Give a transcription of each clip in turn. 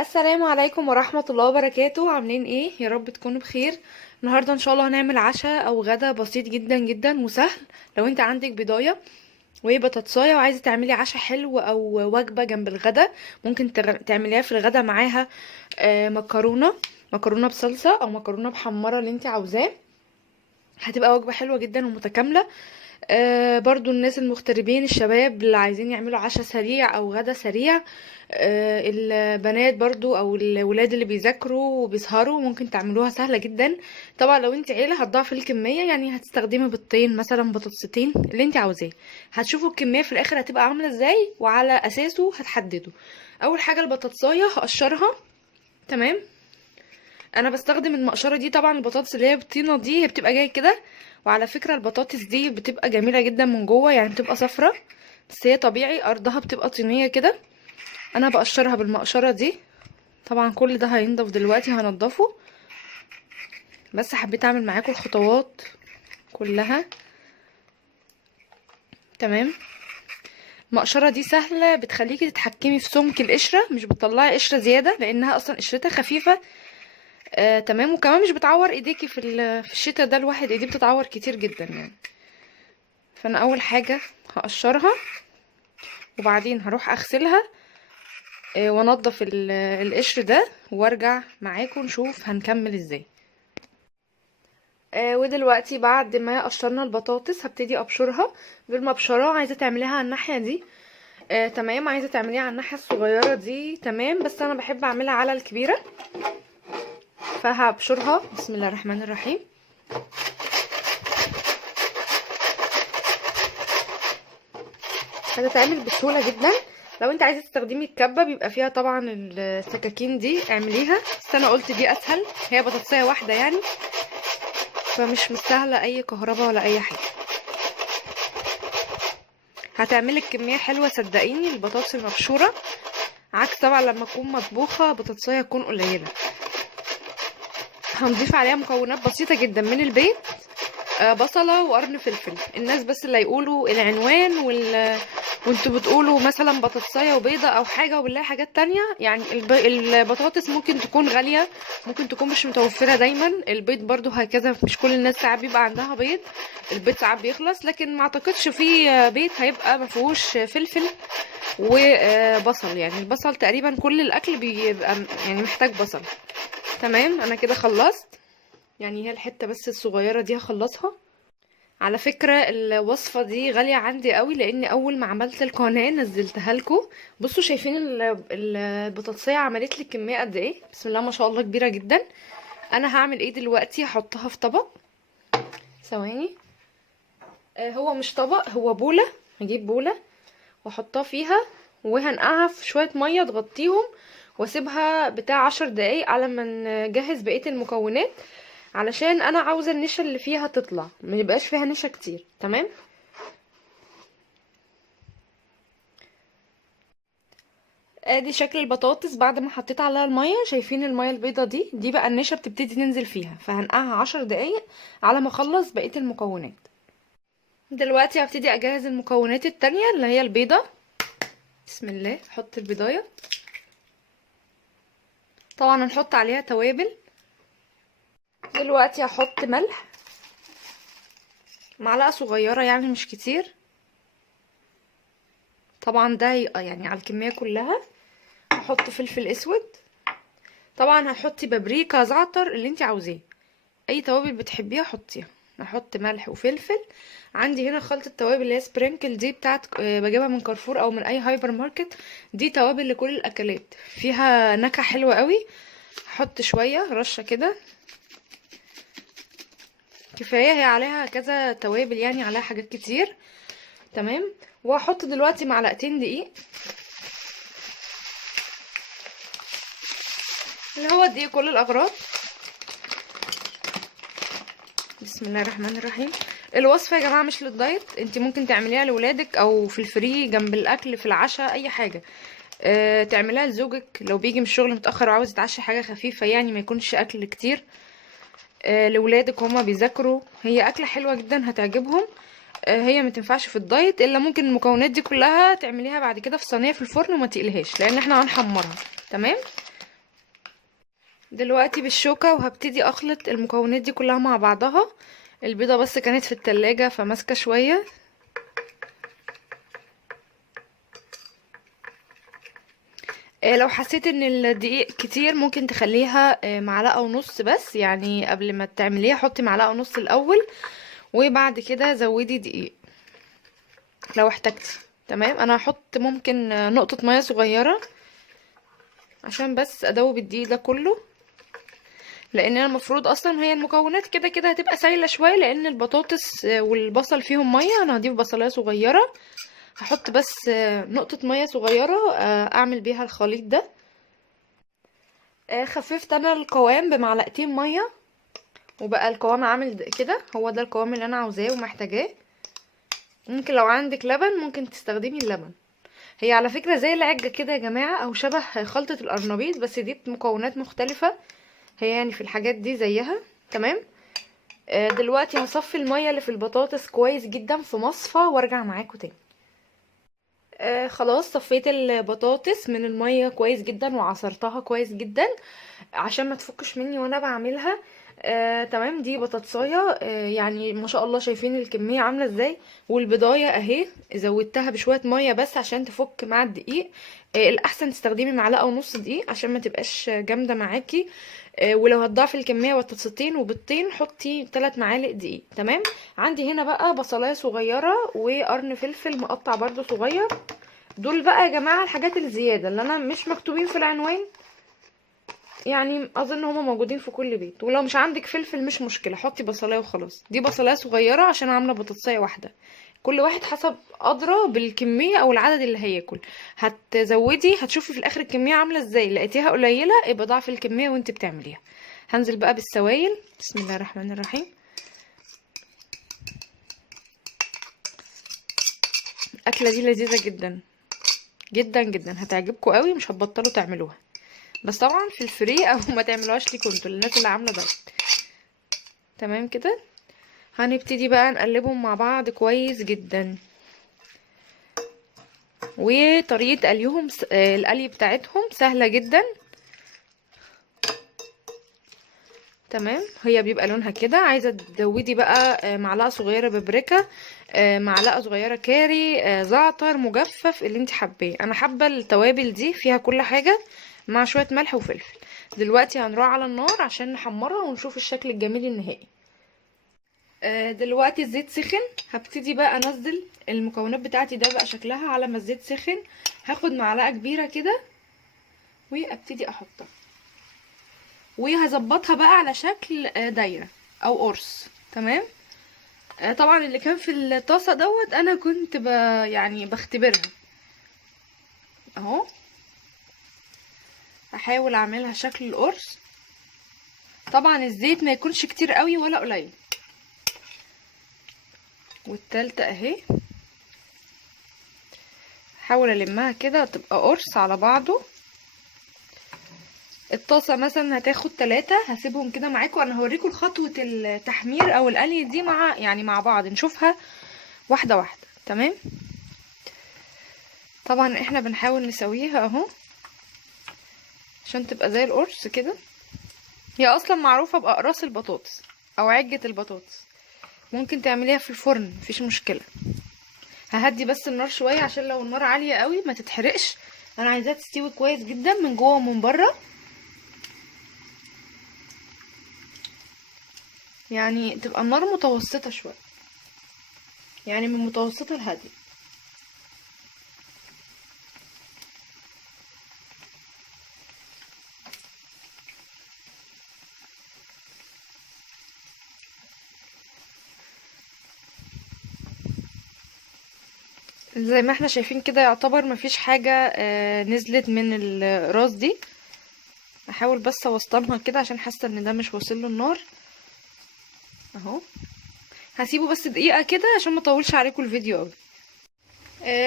السلام عليكم ورحمة الله وبركاته. عاملين ايه؟ يا رب تكونوا بخير. النهاردة ان شاء الله هنعمل عشاء او غدا بسيط جدا جدا وسهل. لو انت عندك بضاية وبطاطساية وعايزة تعملي عشاء حلو او وجبة جنب الغدا، ممكن تعمليها في الغدا معاها مكرونة بصلصة او مكرونة محمرة اللي انت عاوزاه. هتبقى وجبة حلوة جدا ومتكاملة. برضو الناس المغتربين الشباب اللي عايزين يعملوا عشاء سريع او غدا سريع. البنات برضو او الولاد اللي بيذاكروا وبيسهروا ممكن تعملوها سهلة جدا. طبعا لو انت عيلة هتضاعفي الكمية، يعني هتستخدمي بيضتين مثلا، بطاطستين، اللي انت عاوزاه. هتشوفوا الكمية في الاخر هتبقى عاملة ازاي وعلى اساسه هتحددوا. اول حاجة البطاطساية هقشرها. تمام. انا بستخدم المقشره دي. طبعا البطاطس اللي هي بالطينه دي هي بتبقى جايه كده. وعلى فكره البطاطس دي بتبقى جميله جدا من جوه، يعني بتبقى صفرة، بس هي طبيعي ارضها بتبقى طينيه كده. انا بقشرها بالمقشره دي. طبعا كل ده هينضف دلوقتي، هنضفه. بس حبيت اعمل معاكم الخطوات كلها. تمام. المقشره دي سهله، بتخليكي تتحكمي في سمك القشره، مش بتطلعي قشره زياده لانها اصلا قشرتها خفيفه. تمام. وكمان مش بتعور ايديكي في الشتاء ده، الواحد ايديه بتتعور كتير جدا يعني. فانا اول حاجة هقشرها وبعدين هروح اغسلها وانضف القشر ده وارجع معاكم نشوف هنكمل ازاي. ودلوقتي بعد ما قشرنا البطاطس هبتدي ابشرها بالمبشرة. عايزة تعمليها على الناحية دي تمام، عايزة تعمليها على الناحية الصغيرة دي تمام، بس انا بحب اعملها على الكبيرة. فهبشرها بسم الله الرحمن الرحيم. هتتعمل بسهولة جدا. لو انت عايزة تستخدمي الكبة بيبقى فيها طبعا السكاكين دي، اعمليها، بس انا قلت دي اسهل، هي بطاطسية واحدة يعني، فمش مستاهلة اي كهرباء ولا اي حاجة. هتعملك كمية حلوة صدقيني. البطاطس المبشورة عكس طبعا لما تكون مطبوخة بطاطسية تكون قليلة. هنضيف عليها مكونات بسيطة جدا من البيت. بصلة وقرن فلفل. الناس بس اللي يقولوا العنوان وانتوا بتقولوا مثلا بطاطساية وبيضة او حاجة وبنلاقي حاجات تانية. يعني البطاطس ممكن تكون غالية، ممكن تكون مش متوفرة دايما. البيض برضو هكذا، مش كل الناس ساعات بيبقى عندها بيض. البيض ساعات بيخلص، لكن ما اعتقدش في بيت هيبقى مفيهوش فلفل وبصل. يعني البصل تقريبا كل الاكل بيبقى يعني محتاج بصل. تمام. انا كده خلصت، يعني هي الحتة بس الصغيرة دي هخلصها. على فكرة الوصفة دي غالية عندي قوي، لان اول ما عملت القناة نزلتها لكم. بصوا شايفين البطاطسية عملت لي كمية قد ايه؟ بسم الله ما شاء الله، كبيرة جدا. انا هعمل ايه دلوقتي؟ هحطها في طبق. ثواني. هو مش طبق، هو بولة. هجيب بولة واحطها فيها وهنقعها في شوية مية تغطيهم، واسيبها بتاع 10 دقايق على ما نجهز بقية المكونات، علشان انا عاوزه النشا اللي فيها تطلع، ما يبقاش فيها نشا كتير. تمام. ادي شكل البطاطس بعد ما حطيت عليها الميه. شايفين الميه البيضه دي بقى النشا بتبتدي تنزل فيها، فهنقعها 10 دقايق على ما اخلص بقيه المكونات. دلوقتي هبتدي اجهز المكونات التانية اللي هي البيضه. بسم الله. احط البيضايه. طبعا هنحط عليها توابل. دلوقتي هحط ملح، معلقه صغيره يعني مش كتير. طبعا ده يعني على الكميه كلها. هحط فلفل اسود. طبعا هحطي بابريكا، زعتر، اللي انت عاوزاه، اي توابل بتحبيها حطيها. هحط ملح وفلفل. عندي هنا خلطة توابل اللي هي سبرينكل دي بتاعت بجيبها من كارفور او من اي هايبر ماركت. دي توابل لكل الاكلات، فيها نكهة حلوة قوي. هحط شوية رشة كده كفاية، هي عليها كذا توابل يعني عليها حاجات كتير. تمام. وهحط دلوقتي معلقتين دقيق، اللي هو دقيق كل الاغراض. بسم الله الرحمن الرحيم. الوصفه يا جماعه مش للدايت، انت ممكن تعمليها لاولادك او في الفري جنب الاكل في العشاء، اي حاجه. تعمليها لزوجك لو بيجي من الشغل متاخر وعاوز يتعشى حاجه خفيفه، يعني ما يكونش اكل كتير. لاولادك هما بيذاكروا، هي اكله حلوه جدا هتعجبهم. هي ما تنفعش في الدايت، الا ممكن المكونات دي كلها تعمليها بعد كده في صينيه في الفرن وما تقليهاش، لان احنا هنحمرها. تمام. دلوقتي بالشوكة وهبتدي اخلط المكونات دي كلها مع بعضها. البيضة بس كانت في التلاجة فماسكة شوية. لو حسيت ان الدقيق كتير ممكن تخليها معلقة ونص بس، يعني قبل ما تعمليها حطي معلقة ونص الاول وبعد كده زودي دقيق لو احتجتي. تمام، انا هحط ممكن نقطة مية صغيرة عشان بس ادوب الدقيق ده كله، لان انا المفروض اصلا هي المكونات كده كده هتبقى سايله شويه، لان البطاطس والبصل فيهم ميه. انا هضيف بصلايه صغيره، هحط بس نقطه ميه صغيره اعمل بيها الخليط ده. خففت انا القوام بمعلقتين ميه وبقى القوام عامل كده. هو ده القوام اللي انا عاوزاه ومحتاجاه. ممكن لو عندك لبن ممكن تستخدمي اللبن. هي على فكره زي العجه كده يا جماعه، او شبه خلطه القرنبيط، بس دي مكونات مختلفه. هي يعني في الحاجات دي زيها. تمام. دلوقتي هصفي المية اللي في البطاطس كويس جدا في مصفى وارجع معاكم تاني. خلاص صفيت البطاطس من المية كويس جدا وعصرتها كويس جدا عشان ما تفكش مني وانا بعملها. تمام. دي بطاطسايه يعني ما شاء الله، شايفين الكميه عامله ازاي. والبضايه اهي زودتها بشويه ميه بس عشان تفك مع الدقيق. الاحسن تستخدمي معلقه ونص دقيق عشان ما تبقاش جامده معاكي. ولو هتضاعفي الكميه بطاطستين وبيضتين حطي 3 معالق دقيق. تمام. عندي هنا بقى بصلايه صغيره وقرن فلفل مقطع برضو صغير. دول بقى يا جماعه الحاجات الزياده اللي انا مش مكتوبين في العنوان، يعني اظن هما موجودين في كل بيت. ولو مش عندك فلفل مش مشكله، حطي بصلايه وخلاص. دي بصلايه صغيره عشان عامله بطاطسايه واحده. كل واحد حسب ادرى بالكميه او العدد اللي هياكل. هتزودي هتشوفي في الاخر الكميه عامله ازاي. لقيتيها قليله يبقى ضعفي الكميه وانت بتعمليها. هنزل بقى بالسوائل. بسم الله الرحمن الرحيم. الاكله دي لذيذه جدا جدا جدا، هتعجبكم قوي، مش هتبطلوا تعملوها. بس طبعا في الفري او ما تعملوهاش ليكوا انتوا الناس اللي عامله دايت. تمام كده. هنبتدي بقى نقلبهم مع بعض كويس جدا. وطريقه قليهم القلي بتاعتهم سهله جدا. تمام. هي بيبقى لونها كده. عايزه تزودي بقى معلقه صغيره بابريكا، معلقه صغيره كاري، زعتر مجفف اللي انت حباه. انا حابه التوابل دي فيها كل حاجه مع شويه ملح وفلفل. دلوقتي هنروح على النار عشان نحمرها ونشوف الشكل الجميل النهائي. دلوقتي الزيت سخن. هبتدي بقى انزل المكونات بتاعتي. ده بقى شكلها على ما الزيت سخن. هاخد معلقه كبيره كده وابتدي احطها، وهظبطها بقى على شكل دايره او قرص. تمام. طبعا اللي كان في الطاسه دوت انا كنت يعني بختبرها اهو. هحاول اعملها شكل القرص. طبعا الزيت ما يكونش كتير قوي ولا قليل. والتالتة اهي. حاول المها كده تبقى قرص على بعضه. الطاسة مثلا هتاخد 3. هسيبهم كده معاكم. انا هوريكم خطوة التحمير او القلي دي مع بعض نشوفها واحدة واحدة. تمام. طبعا احنا بنحاول نسويها اهو عشان تبقى زي القرص كده. هي اصلا معروفة باقراص البطاطس او عجة البطاطس. ممكن تعمليها في الفرن مفيش مشكلة. ههدي بس النار شوية عشان لو النار عالية قوي ما تتحرقش. انا عايزاها تستوي كويس جدا من جوه ومن بره. يعني تبقى النار متوسطة شوية، يعني من متوسطة لهادية. زي ما احنا شايفين كده يعتبر مفيش حاجة نزلت من الراس دي. احاول بس اوسطنها كده عشان حاسة ان ده مش واصل له النار اهو. هسيبه بس دقيقة كده عشان ما اطولش عليكم الفيديو قوي.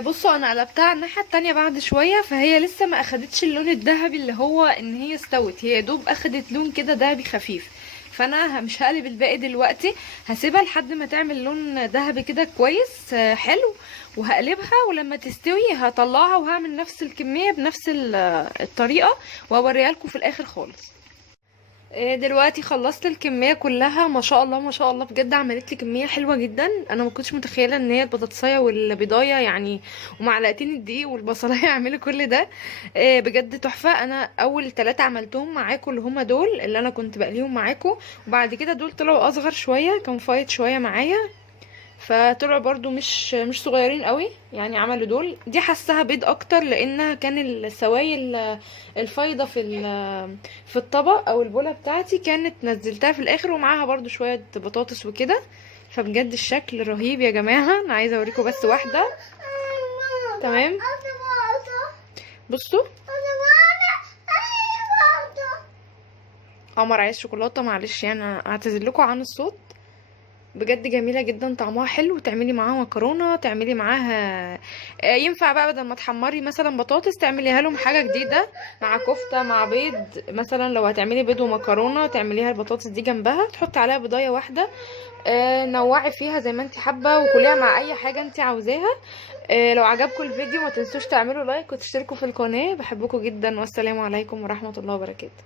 بصوا انا قلبتها على الناحية التانية بعد شوية، فهي لسه ما اخدتش اللون الذهبي اللي هو ان هي استوت. هي يدوب اخدت لون كده ذهبي خفيف. فانا مش هقلب الباقي دلوقتي، هسيبها لحد ما تعمل لون ذهبي كده كويس حلو، وهقلبها. ولما تستوي هطلعها وهعمل نفس الكمية بنفس الطريقة واوريها لكم في الاخر خالص. دلوقتي خلصت الكميه كلها، ما شاء الله ما شاء الله، بجد عملت لي كميه حلوه جدا. انا ما كنتش متخيله ان هي البطاطسايه والبيضايه يعني ومعلقتين الدقيق والبصلايه يعملوا كل ده. بجد تحفه. انا اول 3 عملتهم معاكم اللي هما دول اللي انا كنت بقليهم معاكم، وبعد كده دول طلعوا اصغر شويه، كان فايت شويه معايا، فطلعوا برضو مش صغيرين قوي يعني. عملوا دول، دي حاساها بيض اكتر لانها كان السوائل الفايضه في الطبق او البوله بتاعتي كانت نزلتها في الاخر، ومعاها برضو شويه بطاطس وكده. فبجد الشكل رهيب يا جماعه. انا عايزه اوريكم بس واحده. تمام، بصوا. عمر عايز شوكولاته، معلش يعني اعتذر لكم عن الصوت. بجد جميلة جدا، طعمها حلو. تعملي معاها مكرونة، تعملي معاها ينفع بقى بدل ما تحمري مثلا بطاطس تعمليها لهم حاجة جديدة مع كفتة مع بيض. مثلا لو هتعملي بيض ومكرونة تعمليها البطاطس دي جنبها، تحطي عليها بيضاية واحدة. نوعي فيها زي ما انت حابة وكليها مع اي حاجة انت عاوزاها. لو عجبكم الفيديو ما تنسوش تعملوا لايك وتشتركوا في القناة. بحبكم جدا، والسلام عليكم ورحمة الله وبركاته.